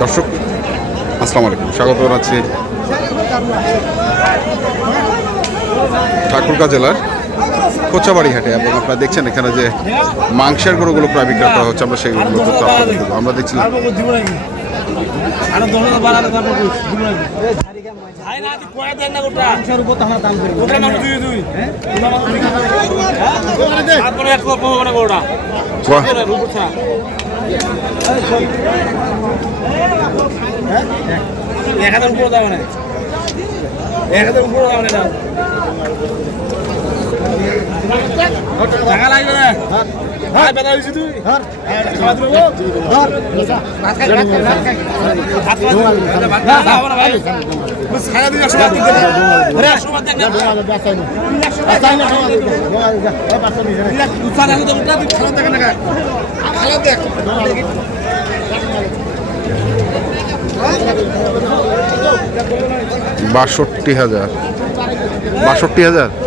দর্শক, আসসালামু আলাইকুম। স্বাগত জানাচ্ছি ঠাকুরগাঁ জেলার কোচাবাড়ি হাটে এবং আপনারা দেখছেন এখানে যে মাংসের গরুগুলো প্রায় বিক্রয় করা হচ্ছে, আমরা সেইগুলো আমরা দেখছিলাম এক হাজার উপরে দেন না এক হাজার উপরে যাবে না টাকা লাগবে না ভাই দুই তুই খাওয়া দেবো ভাত খাই ভাত খাই ভাত খাই ভাত খাই ভাত খাই না। ভাই খাওয়া দিই একশো ভাত তুই খাওয়া দেখ বাষট্টি হাজার বাষট্টি হাজার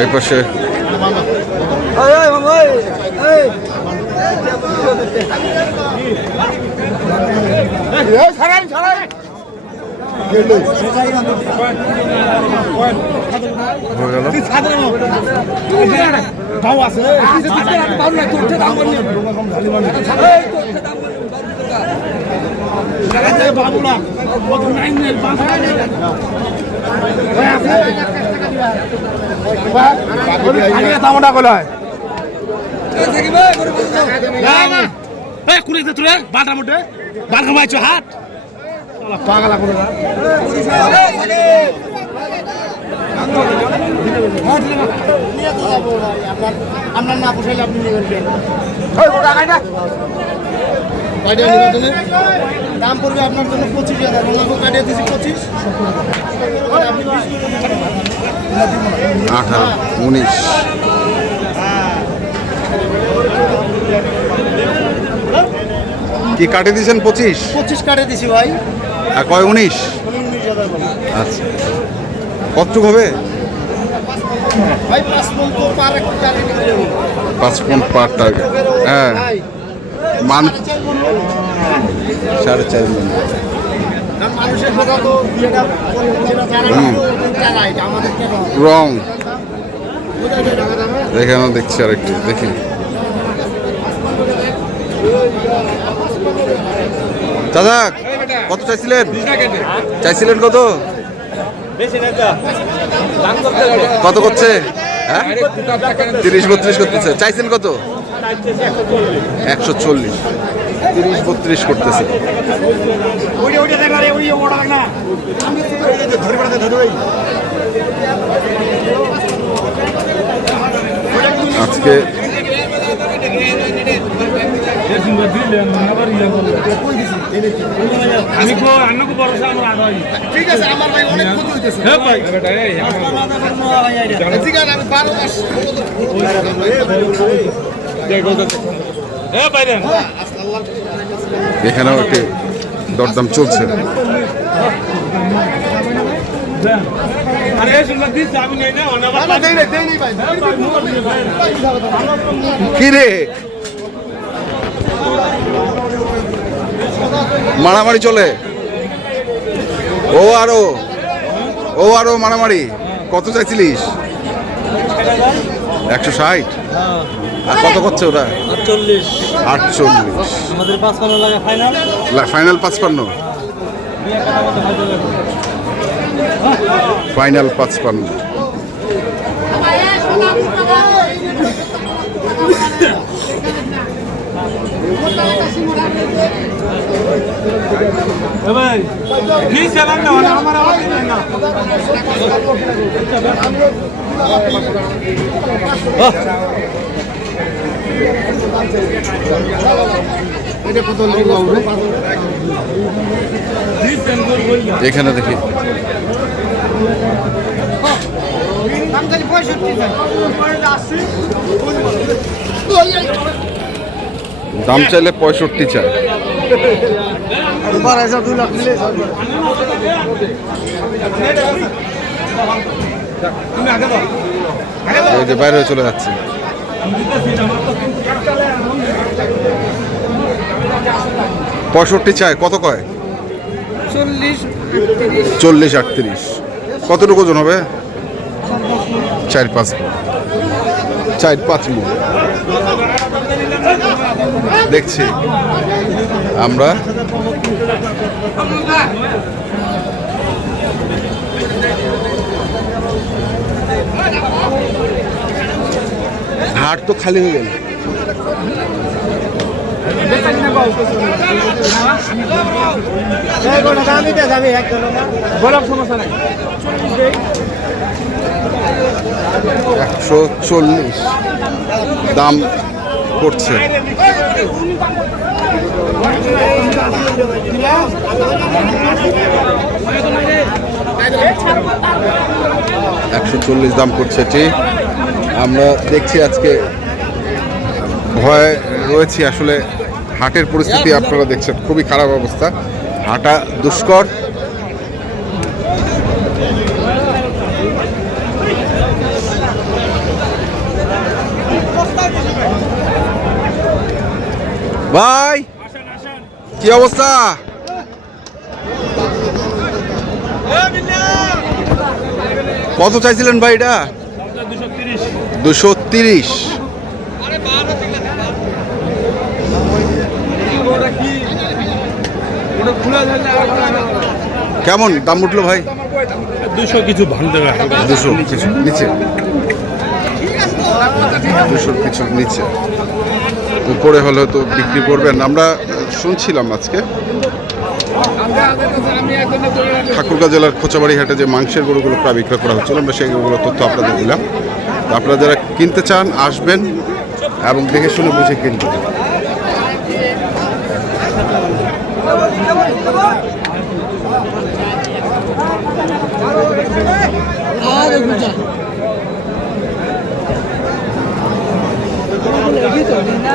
এই পাশে হয়ে গেল দাও আছে দাও না তোর দাম বললি বাবু না কত নাইন নেই পাঁচ দামটা কল হয় কুড়ি তুলে বাটার মধ্যে বাল হাত পাগলা করে আপনার না পোষাইলে আপনি নেবেন দাম পড়বে আপনার জন্য পঁচিশ হাজার ওনাকে কাটিয়ে দিয়েছি পঁচিশ। আঠারো উনিশ। কি কাটে দিয়েছেন পঁচিশ? পঁচিশ কাটে দিছি ভাই। কয় উনিশ? উনিশ আচ্ছা। কতটুক হবে? পাঁচ পর্যন্ত পার টার্গেট হ্যাঁ। মান সাড়ে চার টাকা রং। এখানেও দেখছি আরেকটি, দেখি। দাদা কত চাইছিলেন? চাইছিলেন কত? কত করছে? হ্যাঁ? তিরিশ বত্রিশ করতেছে। চাইছেন কত? একশো চল্লিশ। তিরিশ বত্রিশ করতেছে। আজকে আমি কো আন্নকো ভরসা আমার আগাই ঠিক আছে আমার ভাই অনেক ক্ষতি হইতেছে। হে ভাই। ঠিক আছে আমি বারো মাস হে ভাই এখানেও একটি দরদাম চলছে। আরে শুনলা দিস আমি নেই না অনাবার দেই নাই দেই নাই ভাই কি রে মারামারি চলে ও আরও ও আরও মারামারি কত চাইছিলিস একশো ষাট আর কত করছে ওটা চল্লিশ আটচল্লিশ আমাদের লাগে ফাইনাল ফাইনাল পাঁচপান্ন ফাইনাল পাঁচপান্ন এখানে দেখি। দাম চাইলে পঁয়ষট্টি চাই এই যে বাইরে হয়ে চলে যাচ্ছে। পঁয়ষট্টি চায় কত কয়? চল্লিশ চল্লিশ আটত্রিশ। কতটুকু ওজন হবে? চার পাঁচ চার পাঁচ মণ। দেখছি। আমরা হাট তো খালি হয়ে গেল। একশো চল্লিশ। দাম করছে। একশো চল্লিশ দাম করছে এটি আমরা দেখছি আজকে ভয় রয়েছি আসলে হাটের পরিস্থিতি আপনারা দেখছেন। খুবই খারাপ অবস্থা। হাঁটা দুষ্কর ভাই কি অবস্থা? কত চাইছিলেন ভাই এটা? দুশো তিরিশ। কেমন দাম উঠল ভাই? দুশো কিছু ভাঙতে দুশো কিছু নিচে। দুশোর কিছু নিচে। উপরে হলে তো বিক্রি করবেন। আমরা শুনছিলাম আজকে। ঠাকুরগাঁ জেলার খোঁচাবাড়ি হাটে যে মাংসের গরুগুলো প্রায় বিক্রয় করা হচ্ছিল আমরা সেই গরুগুলোর তথ্য আপনাদের দিলাম। আপনারা যারা কিনতে চান আসবেন এবং দেখে শুনে বুঝে কিনবেন।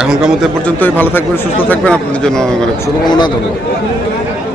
এখনকার এ পর্যন্তই। ভালো থাকবেন সুস্থ থাকবেন। আপনাদের জন্য শুভকামনা। ধন্যবাদ।